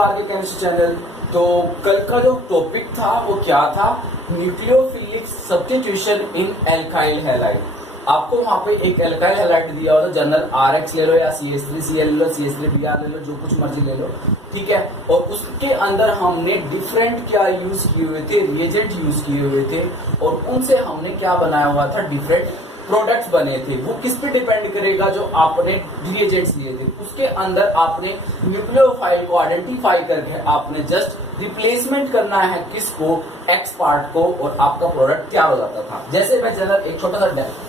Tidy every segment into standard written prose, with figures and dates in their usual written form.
R K chemistry channel. तो कल का जो टॉपिक था वो क्या था, न्यूक्लियोफिलिक सब्स्टिट्यूशन इन एल्काइल हैलाइड। आपको वहां पे एक एल्काइल हैलाइड दिया होता, जनरल RX ले लो या CH3Cl ले लो, CH3Br ले लो, जो कुछ मर्जी ले लो, ठीक है। और उसके अंदर हमने डिफरेंट क्या यूज किए हुए थे, रिएजेंट यूज किए हुए थे, और उनसे हमने क्या बनाया हुआ था, डिफरेंट प्रोडक्ट्स बने थे। वो किस पे डिपेंड करेगा, जो आपने रिएजेंट्स लिए थे उसके अंदर आपने न्यूक्लियोफाइल को आइडेंटिफाई करके आपने जस्ट रिप्लेसमेंट करना है किसको, एक्स पार्ट को, और आपका प्रोडक्ट तैयार हो जाता था। जैसे मैं जनरल एक छोटा सा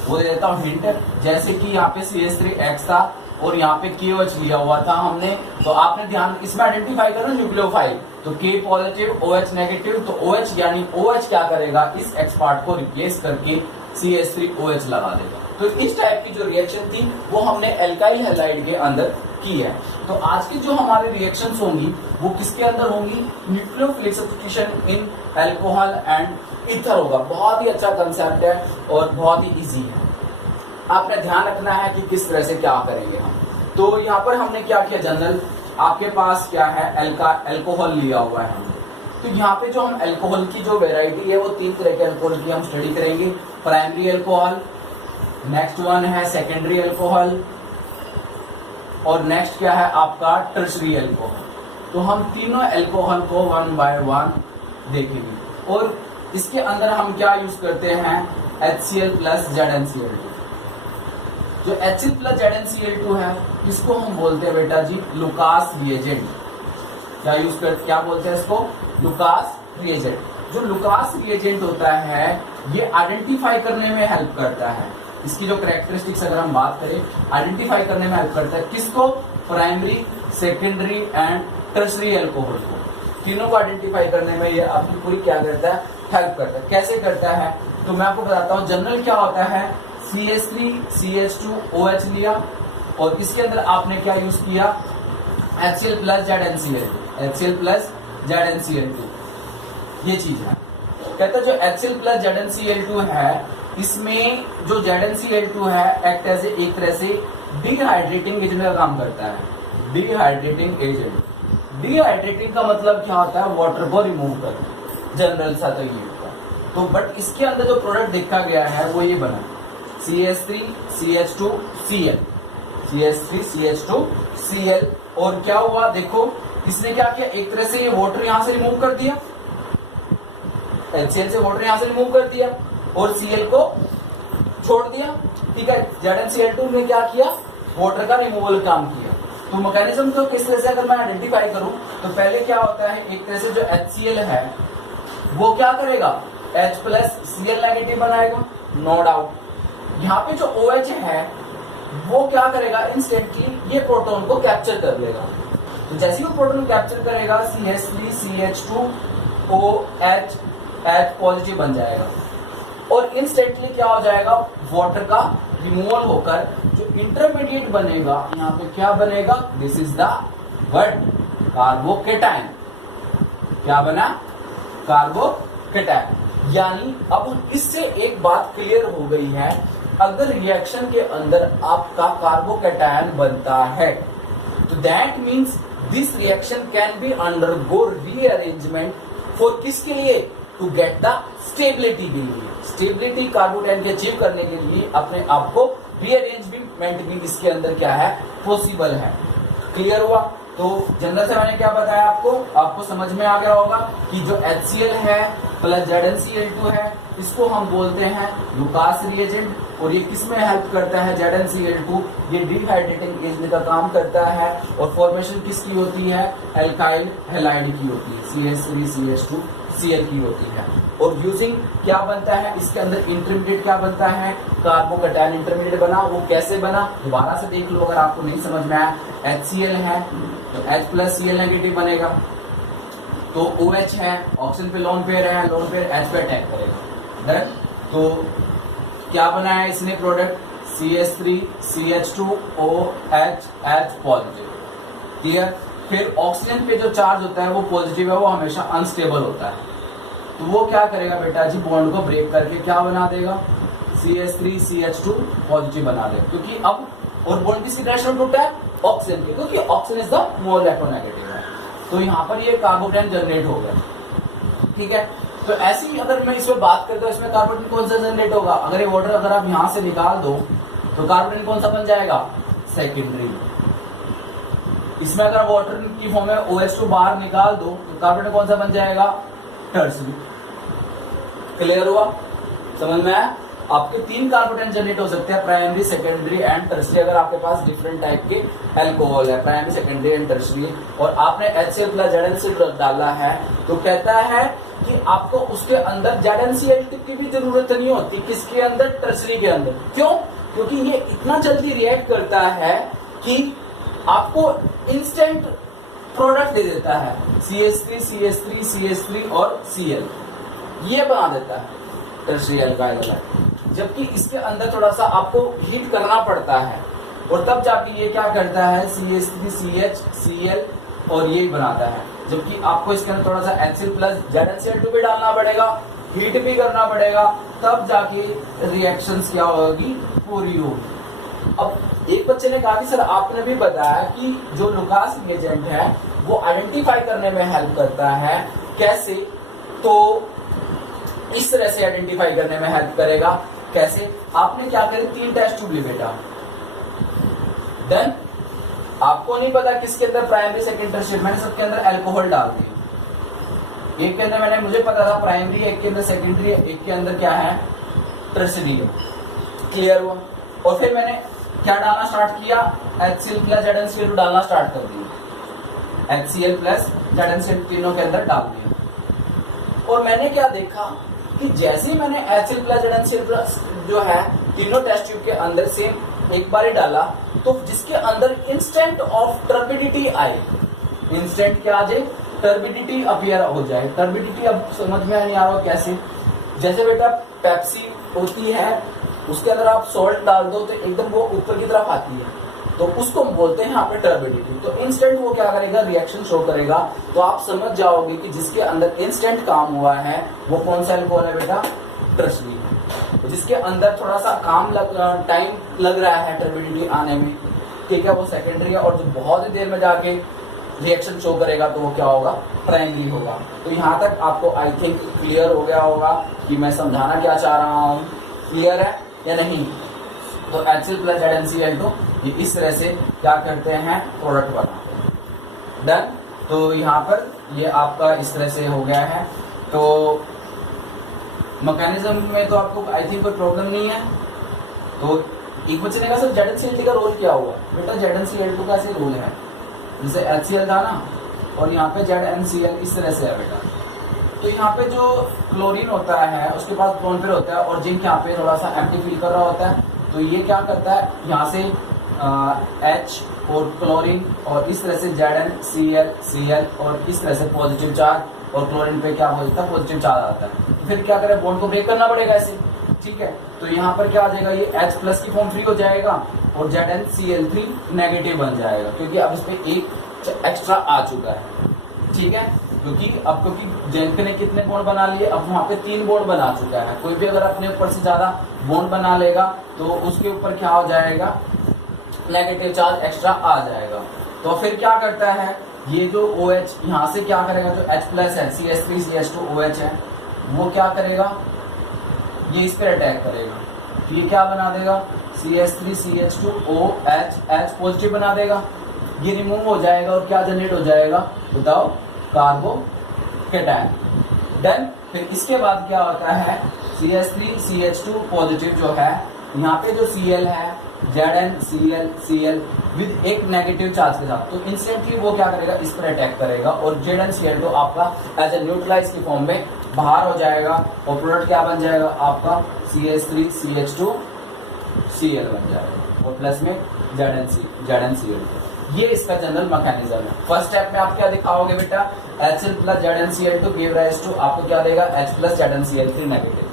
वो दे देता हूँ हिंट, जैसे कि यहाँ पे CH3X था और यहाँ पे KOH लिया हुआ था हमने, तो आपने ध्यान इसमें आइडेंटिफाई करना न्यूक्लियोफाइल, तो K पॉजिटिव OH नेगेटिव, तो OH यानी OH क्या करेगा, इस एक्स पार्ट को रिप्लेस करके CH3OH लगा देगा। तो इस टाइप की जो रिएक्शन थी वो हमने एल्काइल हैलाइड के अंदर की है। तो आज की जो हमारी रिएक्शंस होंगी वो किसके अंदर होंगी, nucleophilic substitution in alcohol and ether होगा। बहुत ही अच्छा कंसेप्ट है और बहुत ही इजी है। आपने ध्यान रखना है कि किस तरह से क्या करेंगे हम। तो यहाँ पर हमने क्या किया, जनरल आपके पास क्या है, अल्कोहल लिया हुआ है हमने। तो यहाँ पे जो हम अल्कोहल की जो वेराइटी है वो 3 तरह के अल्कोहल की हम स्टडी करेंगे। प्राइमरी अल्कोहल, नेक्स्ट वन है सेकेंडरी अल्कोहल, और नेक्स्ट क्या है आपका टर्शरी अल्कोहल। तो हम तीनों अल्कोहल को 1 बाय 1 देखेंगे। और इसके अंदर हम क्या यूज करते हैं, HCl प्लस ZnCl2। जो HCl प्लस ZnCl2 है इसको हम बोलते हैं बेटा जी लुकास रिएजेंट। क्या बोलते हैं इसको, लुकास रिएजेंट। जो लुकास रिएजेंट होता है ये आइडेंटिफाई करने में हेल्प करता है। इसकी जो कैरेक्टरिस्टिक्स अगर हम बात करें, आइडेंटिफाई करने में हेल्प करता है किसको, primary, secondary and tertiary alcohol को। तीनों को आइडेंटिफाई करने में ये आपकी पूरी क्या करता है, हेल्प करता है। कैसे करता है तो मैं आपको बताता हूँ। जनरल क्या होता है, CH3CH2OH लिया और इसके अंदर आपने क्या यूज किया, HCl प्लस ZnCl2। ये चीज है। कहता है जो HCl प्लस ZnCl2 है इसमें जो ZnCl2 है एक्ट एज एक तरह से डिहाइड्रेटिंग एजेंट का काम करता है। डिहाइड्रेटिंग एजेंट, डिहाइड्रेटिंग का मतलब क्या होता है, वाटर को रिमूव करना, जनरल सा तो ये होता है। तो बट इसके अंदर जो प्रोडक्ट देखा गया है वो ये बना CH3CH2Cl, CH3CH2Cl। और क्या हुआ देखो, इसने क्या किया, एक तरह से ये वाटर यहां से रिमूव कर दिया, HCl से वाटर यहां से रिमूव कर दिया और Cl को छोड़ दिया, ठीक है। ZnCl2 ने क्या किया, वाटर का रिमूवल काम किया। तो मैकेनिज्म तो किस तरह से अगर मैं आइडेंटिफाई करूं तो पहले क्या होता है, एक तरह से जो HCl है वो क्या करेगा, H प्लस Cl नेगेटिव बनाएगा, नो डाउट। यहाँ पे जो OH है वो क्या करेगा, इंस्टेंटली ये प्रोटॉन को कैप्चर कर लेगा। तो जैसे ही वो प्रोटॉन कैप्चर करेगा CH3CH2OH H पॉजिटिव बन जाएगा और इंस्टेंटली क्या हो जाएगा, वाटर का रिमूवल होकर जो इंटरमीडिएट बनेगा, यहाँ पे क्या बनेगा, this is the word carbocation. क्या बना, कार्बोकेटायन। यानी अब इससे एक बात क्लियर हो गई है, अगर रिएक्शन के अंदर आपका कार्बोकेटायन बनता है तो that means this reaction can be undergo rearrangement for किसके लिए, टू गेट द स्टेबिलिटी के लिए। स्टेबिलिटी कार्बोकेटायन की अचीव करने के लिए अपने आप को रीअरेंजमेंट भी इसके अंदर क्या है, पॉसिबल है। क्लियर हुआ। तो जनरल से मैंने क्या बताया आपको समझ में आ गया होगा कि जो HCl है प्लस ZnCl2 है इसको हम बोलते हैं लुकास रिएजेंट। और ये किसमें हेल्प करता है, ZnCl2 ये डिहाइड्रेटिंग एजेंट का काम करता है। और फॉर्मेशन किसकी होती है, एल्काइल हैलाइड की होती है, CH3CH2Cl की होती है। और यूजिंग क्या बनता है, इसके अंदर इंटरमीडिएट क्या बनता है, कार्बोकेटायन इंटरमीडिएट बना। वो कैसे बना दोबारा से देख लो अगर आपको नहीं समझ में आया। HCl है तो H प्लस Cl नेगेटिव बनेगा, तो OH है, ऑक्सीजन पे लोन पेयर है, लोन पेयर H पे अटैक करेगा। तो क्या बनाया इसने product, CH3CH2OH H positive. Clear. फिर ऑक्सीजन पे जो चार्ज होता है वो पॉजिटिव है, वो हमेशा अनस्टेबल होता है। तो वो क्या करेगा बेटा जी, बॉन्ड को ब्रेक करके क्या बना देगा, CH3CH2 पॉजिटिव बना देगा। क्योंकि अब और बॉन्ड किसकी डायरेक्शन में टूटा है, ऑक्सीजन की, क्योंकि oxygen is the more electronegative है। तो यहाँ पर ये कार्बोटेन जनरेट हो गया, ठीक है। तो ऐसे ही अगर मैं इसमें बात करता हूँ, इसमें कार्बोटेन कौन सा जनरेट होगा, अगर ये वाटर अगर आप यहाँ से निकाल दो तो कार्बोटेन कौन सा बन जाएगा, सेकेंडरी। इसमें अगर वाटर की फॉर्म में OH2 बाहर निकाल दो तो कार्बोटेन कौन सा बन जाएगा, टर्सरी। क्लियर हुआ, समझ में आया। आपके 3 कार्बोटेन जनरेट हो सकते हैं, प्राइमरी, सेकेंडरी एंड टर्सरी, अगर आपके पास डिफरेंट टाइप के अल्कोहल है, प्राइमरी, सेकेंडरी एंड टर्सरी, और आपने HCl प्लस ZnCl डाला है तो कहता है कि आपको उसके अंदर ZnCl की भी जरूरत नहीं होती, किसके अंदर, टर्सरी के अंदर। क्यों, क्योंकि ये इतना जल्दी रिएक्ट करता है कि आपको इंस्टेंट प्रोडक्ट दे देता है, CH3 CH3 CH3 और Cl, ये बना देता है टर्सरी अल्काइल हैलाइड। जबकि इसके अंदर थोड़ा सा आपको हीट करना पड़ता है और तब जाके ये क्या करता है, CH3 CH Cl और ये बनाता है। जबकि आपको इसके अंदर थोड़ा सा HCl प्लस ZnCl2 भी डालना पड़ेगा, हीट भी करना पड़ेगा, तब जाके रिएक्शंस क्या होगी, पूरी होगी। अब एक बच्चे ने कहा कि सर आपने भी बताया कि जो लुकास रिएजेंट है वो आइडेंटिफाई करने में हेल्प करता है, कैसे, तो इस तरह से आइडेंटिफाई करने में हेल्प करेगा। कैसे, आपने क्या करे, 3 टेस्ट ट्यूब ली बेटा, देन आपको नहीं पता किसके अंदर प्राइमरी, सेकेंड, टर्शियरी, मैंने सबके अंदर अल्कोहल डाल दिया। एक के अंदर मैंने, मुझे पता था प्राइमरी, एक के अंदर सेकेंडरी, एक के अंदर क्या है, टर्शियरी। क्लियर हुआ। और फिर मैंने क्या डालना स्टार्ट किया, HCl प्लस ZnCl डालना स्टार्ट कर दिया, HCl प्लस ZnCl तीनों के अंदर डाल दिया। और मैंने क्या देखा कि जैसे ही मैंने HCl प्लस ZnCl जो है तीनों टेस्ट ट्यूब के अंदर सेम एक बार ही डाला, तो जिसके अंदर इंस्टेंट ऑफ टर्बिडिटी आए, इंस्टेंट क्या आ जाए, टर्बिडिटी अपीयर हो जाए। टर्बिडिटी अब समझ में नहीं आ रहा कैसे, जैसे बेटा पेप्सी होती है, उसके अंदर आप सॉल्ट डाल दो तो एकदम वो ऊपर की तरफ आती है, तो उसको बोलते हैं यहाँ पे टर्बिडिटी। तो इंस्टेंट वो क्या करेगा, रिएक्शन शो करेगा। तो आप समझ जाओगे कि जिसके अंदर इंस्टेंट काम हुआ है वो कौन सा अल्कोहल है बेटा, टर्सरी। तो जिसके अंदर थोड़ा सा टाइम लग रहा है टर्बिडिटी आने में, ठीक है, वो सेकेंडरी है। और जो बहुत ही देर में जाके रिएक्शन शो करेगा तो वो क्या होगा, प्राइमरी होगा। तो यहाँ तक आपको आई थिंक क्लियर हो गया होगा कि मैं समझाना क्या चाह रहा हूँ, क्लियर है या नहीं। तो HCl प्लस ZnCl2 ये इस तरह से क्या करते हैं, प्रोडक्ट बनाते हैं। डन। तो यहाँ पर ये आपका इस तरह से हो गया है। तो मैकेनिज्म में तो आपको आई थिंक कोई प्रॉब्लम नहीं है। तो एक बच्चे ने कहा सर ZnCl का रोल क्या हुआ, बेटा ZnCl2 का ऐसे रोल है, जैसे HCl था ना, और यहाँ पे ZnCl इस तरह से है बेटा। तो यहाँ पे जो क्लोरीन होता है उसके पास क्लोन पेयर होता है और जिंक यहाँ पे थोड़ा सा एम्प्टी फील कर रहा होता है। तो ये क्या करता है, यहाँ से H और क्लोरीन और इस तरह से ZnCl और इस तरह से पॉजिटिव चार्ज, और क्लोरीन पे क्या हो जाता है, पॉजिटिव चार्ज आता है। तो फिर क्या करें, बॉन्ड को ब्रेक करना पड़ेगा ऐसे, ठीक है। तो यहाँ पर क्या आ जाएगा, ये H प्लस की फॉर्म फ्री हो जाएगा और ZnCl3 नेगेटिव बन जाएगा, क्योंकि अब इस पे एक एक्स्ट्रा आ चुका है, ठीक है। क्योंकि जिंक ने कितने बॉन्ड बना लिए, अब वहां पे 3 बॉन्ड बना चुका है। कोई भी अगर अपने ऊपर से ज्यादा बॉन्ड बना लेगा तो उसके ऊपर क्या हो जाएगा, नेगेटिव चार्ज एक्स्ट्रा आ जाएगा। तो फिर क्या करता है, ये जो OH यहाँ से क्या करेगा, जो H प्लस है, CH3 CH2 OH है, वो क्या करेगा, ये इस पर अटैक करेगा। तो ये क्या बना देगा, CH3 CH2 OH, H positive बना देगा। ये रिमूव हो जाएगा और क्या जनरेट हो जाएगा, बताओ, कार्बोकेटायन। डन। फिर इसके बाद क्या होता है, CH3 CH2 पॉजिटिव जो है, यहाँ पे जो Cl है ZnCl विद एक नेगेटिव चार्ज के साथ, तो इंस्टेंटली वो क्या करेगा, इस पर अटैक करेगा और ZnCl2 आपका एज ए न्यूट्रलाइज की फॉर्म में बाहर हो जाएगा और प्रोडक्ट क्या बन जाएगा आपका, CH3 CH2 Cl बन जाएगा और प्लस में ZnCl2। ये इसका जनरल मैकेनिज्म है। फर्स्ट स्टेप में आप क्या दिखाओगे बेटा, HCl plus ZnCl2 give rise to, आपको क्या देगा, H plus ZnCl3 negative.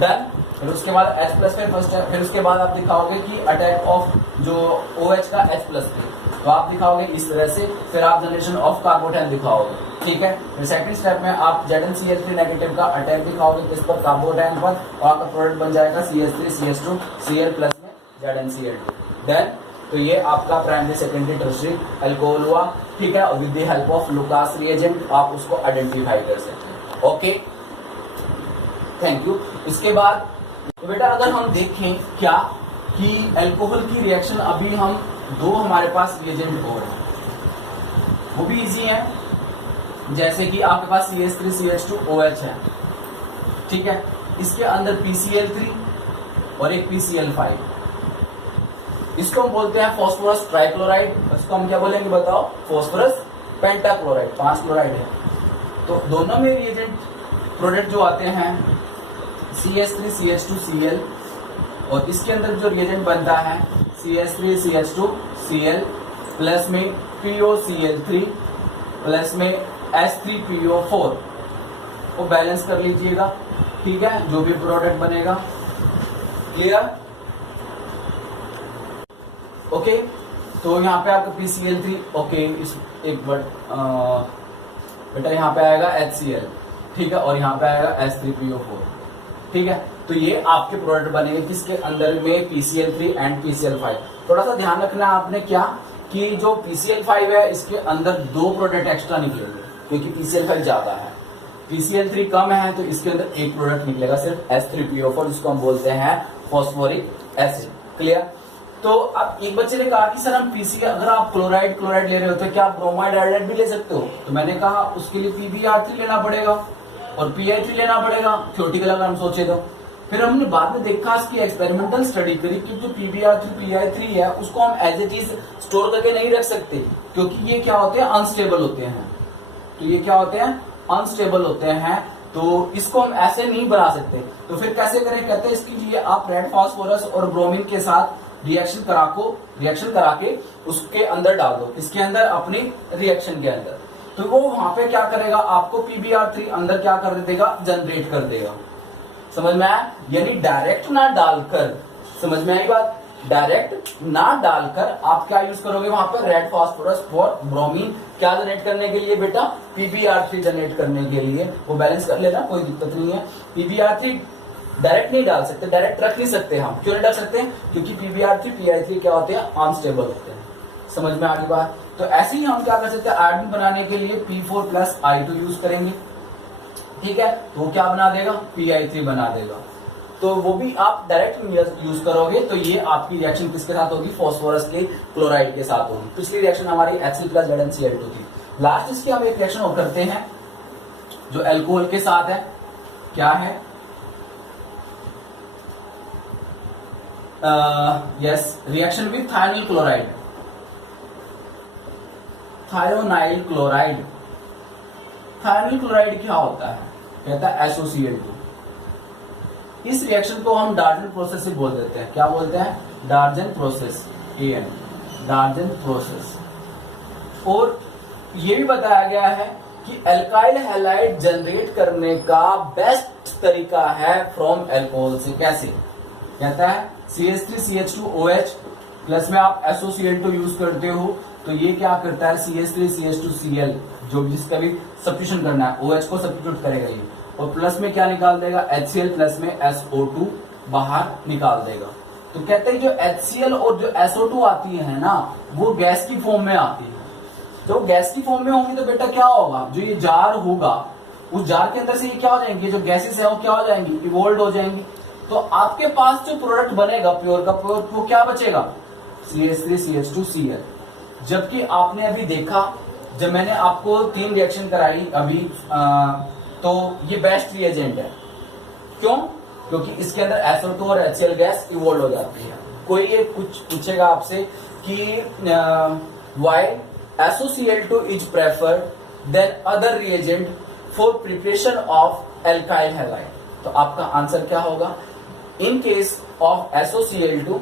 Done. फिर उसके बाद H प्लस फिर उसके बाद आप दिखाओगे कि अटैक ऑफ जो OH का H प्लस पे, तो आप दिखाओगे इस तरह से। फिर आप जनरेशन ऑफ कार्बोटेन दिखाओगे, ठीक है। फिर सेकंड स्टेप में आप ZnCl3 नेगेटिव का अटैक दिखाओगे किस पर, कार्बोटेन पर, और आपका प्रोडक्ट बन जाएगा CH3 CH2 Cl प्लस में ZnCl2। देन तो ये आपका प्राइमरी सेकेंडरी टर्शियरी अल्कोहल हुआ, ठीक है। With the help of Lucas reagent आप उसको आइडेंटिफाई कर सकते हैं। Okay, thank you. इसके बाद तो बेटा अगर हम देखें क्या कि अल्कोहल की रिएक्शन अभी हम दो हमारे पास रिएजेंट और हैं, वो भी इजी है। जैसे कि आपके पास CH3CH2OH है, ठीक है। इसके अंदर PCl3 और एक PCl5, इसको हम बोलते हैं फास्फोरस ट्राइक्लोराइड। इसको हम क्या बोलेंगे बताओ? फास्फोरस पेंटाक्लोराइड, 5 क्लोराइड है। तो दोनों में रिएजेंट प्रोडक्ट जो आते हैं CH3CH2Cl, और इसके अंदर जो रिएजेंट बनता है CH3CH2Cl प्लस में POCl3 प्लस में H3PO4 को बैलेंस कर लीजिएगा, ठीक है। जो भी प्रोडक्ट बनेगा, क्लियर? ओके, तो यहाँ पे आपका PCl3, ओके, इस एक वर्ड बेटा यहाँ पे आएगा HCl, ठीक है, और यहाँ पे आएगा H3PO4, ठीक है। तो ये आपके प्रोडक्ट बनेंगे किसके अंदर में? PCl3 and PCl5। थोड़ा सा ध्यान रखना आपने क्या कि जो PCl5 है इसके अंदर 2 प्रोडक्ट एक्स्ट्रा निकलेंगे, क्योंकि PCl5 ज्यादा है, PCl3 कम है, तो इसके अंदर एक प्रोडक्ट निकलेगा सिर्फ H3PO4, जिसको हम बोलते हैं फॉस्फोरिक एसिड। क्लियर? तो अब एक बच्चे ने कहा कि सर हम अगर आप क्लोराइड ले रहे हो तो क्या आप ब्रोमाइड आयोडाइड भी ले सकते हो? तो मैंने कहा उसके लिए PbR3 लेना पड़ेगा और Pi3 लेना पड़ेगा, थ्योरेटिकल अगर हम सोचे तो। फिर हमने बाद में देखा, इसकी एक्सपेरिमेंटल स्टडी करी कि जो PbR3 Pi3 है उसको हम एज ए चीज स्टोर करके नहीं रख सकते, क्योंकि ये क्या होते हैं? अनस्टेबल होते हैं। तो ये क्या होते हैं? अनस्टेबल होते हैं, तो इसको हम ऐसे नहीं बना सकते। तो फिर कैसे करें? कहते हैं इसके लिए आप रेड फास्फोरस और ब्रोमीन के साथ रिएक्शन करा के उसके अंदर डाल दो, इसके अंदर अपनी रिएक्शन के अंदर। तो वो वहां पे क्या करेगा? आपको PbR3 अंदर क्या कर देगा? जनरेट कर देगा। समझ में आया? यानी डायरेक्ट ना डालकर, समझ में आई बात? डायरेक्ट ना डालकर आप क्या यूज करोगे वहां पर? रेड फास्फोरस और ब्रोमीन क्या जनरेट करने के लिए बेटा? PbR3 जनरेट करने के लिए। वो बैलेंस कर लेना, कोई दिक्कत नहीं है। PbR3 डायरेक्ट नहीं डाल सकते, डायरेक्ट रख नहीं सकते हम। क्यों नहीं डाल सकते? क्योंकि PbR3 Pi3 क्या होते हैं? अनस्टेबल होते हैं। समझ में आ गई बात? तो ऐसे ही हम क्या कर सकते हैं? आयोडीन बनाने के लिए P4+I2 यूज करेंगे, ठीक है। तो वो क्या बना देगा? Pi3 बना देगा। तो वो भी आप डायरेक्ट यूज करोगे तो ये आपकी रिएक्शन किसके साथ होगी? फास्फोरस के क्लोराइड के साथ होगी। पिछली रिएक्शन हमारी HCl+ZnCl2 थी। लास्ट इसकी हम एक रिएक्शन और करते हैं जो एल्कोहल के साथ है। क्या है? Yes, reaction with thionyl chloride. Thionyl chloride क्या होता है? कहता है SOCl2। इस रिएक्शन को हम डार्जन प्रोसेस से बोल देते हैं। क्या बोलते हैं? डार्जन प्रोसेस, डार्जन प्रोसेस। और ये भी बताया गया है कि अल्काइल हैलाइड जनरेट करने का बेस्ट तरीका है फ्रॉम अल्कोहल से। कैसे? कहता है CH3CH2OH प्लस में आप SOCl2 यूज करते हो, तो ये क्या करता है? CH3CH2Cl जो भी जिसका भी सब्स्टिट्यूशन करना है, OH को सब्स्टिट्यूट करेगा ये, और प्लस में क्या निकाल देगा? HCl प्लस में SO2 बाहर निकाल देगा। तो कहते हैं जो HCl और जो SO2 आती है ना, वो गैस की फॉर्म में आती है। तो गैस की फॉर्म में होंगी तो बेटा क्या होगा? जो ये जार होगा, उस जार के अंदर से ये क्या हो जाएंगे? जो गैसेस है वो क्या हो जाएंगी? इवोल्व हो जाएंगी। तो आपके पास जो प्रोडक्ट बनेगा प्योर का प्योर, वो क्या बचेगा? CH3CH2Cl। जबकि आपने अभी देखा, जब मैंने आपको 3 रिएक्शन कराई अभी, तो ये बेस्ट रिएजेंट है। क्यों? क्योंकि इसके अंदर SO2 और HCl गैस इवोल्व हो जाती है। कोई ये कुछ पूछेगा आपसे कि why SOCl2 is preferred than other reagent for preparation of alkyl halide? तो आपका आंसर क्या होगा? In case of SOCl2,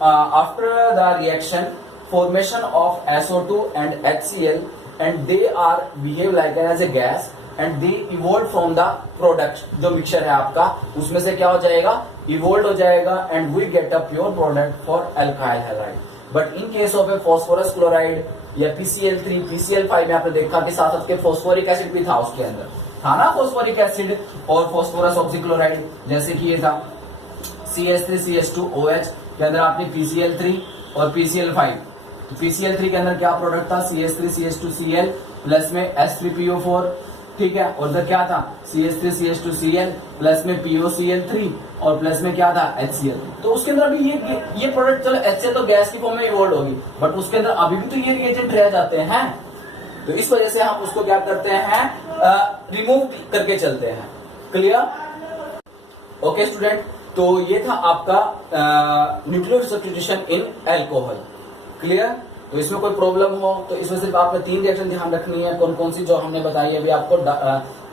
after the reaction formation of SO2 and HCl, and they are behave like as a gas and they evolve from the product। जो mixture है आपका उसमें से क्या हो जाएगा? evolved हो जाएगा and we get a pure product for alkyl halide। But in case of a phosphorus chloride या PCl3, PCl5 में आपने देखा कि साथ साथ के फॉस्फोरिक एसिड भी था, उसके अंदर था ना फॉस्फोरिक एसिड और फॉस्फोरस ऑक्सीक्लोराइड। जैसे कि ये था CH3CH2OH के अंदर आपने PCl3 और PCl5। तो PCl3 के अंदर क्या प्रोडक्ट था, CH3CH2Cl प्लस में H3PO4, ठीक है। और इधर क्या था, CH3CH2Cl प्लस में POCl3 और प्लस में क्या था, HCl। तो उसके अंदर अभी ये प्रोडक्ट, चलो HCl तो गैस की फॉर्म में इवॉल्व होगी, बट उसके अंदर अभी भी तो ये रिएजेंट रह जाते हैं। तो इस वजह से हम उसको क्या करते हैं, रिमूव करके चलते हैं। क्लियर? ओके स्टूडेंट, तो ये था आपका न्यूक्लियोफिलिक सब्स्टिट्यूशन इन अल्कोहल। क्लियर? तो इसमें कोई प्रॉब्लम हो तो इसमें सिर्फ आपने 3 रिएक्शन ध्यान रखनी है। कौन कौन सी जो हमने बताई अभी आपको।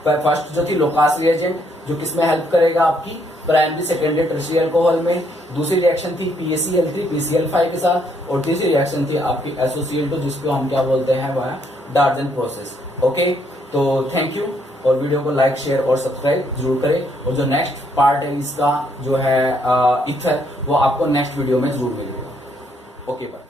फर्स्ट जो थी लोकास रिएजेंट, जो किसमें हेल्प करेगा, आपकी प्राइमरी सेकेंडरी टर्शियरी अल्कोहल में। दूसरी रिएक्शन थी PaCl3 PCl5 के साथ, और तीसरी रिएक्शन थी आपकी SOCl2, जिसको हम क्या बोलते हैं, वह डार्जन प्रोसेस। ओके, तो थैंक यू, और वीडियो को लाइक शेयर और सब्सक्राइब जरूर करें। और जो नेक्स्ट पार्ट है इसका जो है इथर, वो आपको नेक्स्ट वीडियो में जरूर मिलेगा। Okay bye.